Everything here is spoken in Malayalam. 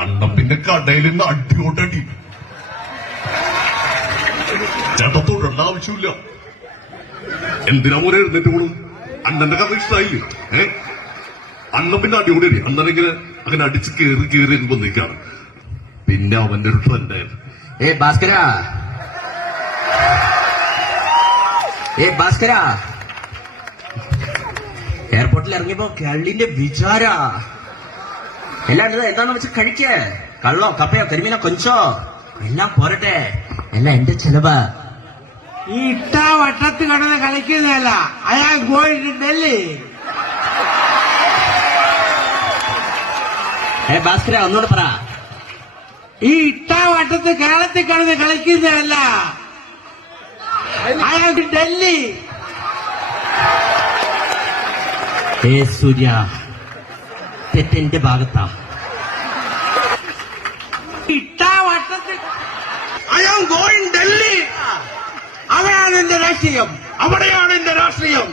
അണ്ണൻ പിന്നെ കടയിൽ നിന്ന് അടിയോട്ടടി. ചേട്ടാ തൊടേണ്ട ആവശ്യമില്ല. എന്തിനാ മോനെ എഴുന്നേറ്റ് പോണു? അണ്ണന്റെ കഥ ഇഷ്ടമായില്ലേ? അണ്ണൻ പിന്നെ അടിയോടി. അണ്ണനിങ്ങനെ അങ്ങനെ അടിച്ച് കേറി കേറി വന്നിരിക്കാണ്. പിന്നെ അവന്റെ ഒരു ട്രെൻഡായിരുന്നു. ഭാസ്കര എയർപോർട്ടിൽ ഇറങ്ങിയപ്പോ കള്ളിന്റെ വിചാര എല്ലാം എന്താന്ന് വെച്ച് കഴിക്കേ. കള്ളോ കപ്പയോ കരിമീനോ കൊഞ്ചോ എല്ലാം പോരട്ടെ, എല്ലാം എന്റെ ചെലവ്. ഈ ഇട്ട വട്ടത്ത് കടന്ന് കളിക്കുന്നതല്ല, അയാൾ ഗോയിങ് ഡൽഹി. ഭാസ്കര ഒന്നുകൂടെ പറ. ഈ ഇട്ട വട്ടത്ത് കേരളത്തിൽ കടന്ന് കളിക്കുന്നതല്ല, അയാൾക്ക് ഡൽഹി. സൂര്യ, തെറ്റെന്റെ ഭാഗത്താ. ഇട്ട വട്ടത്തിൽ അയാൾ ഗോയിങ് ഡൽഹി. അവിടെയാണ് എന്റെ രാഷ്ട്രീയം, അവിടെയാണ് എന്റെ രാഷ്ട്രീയം.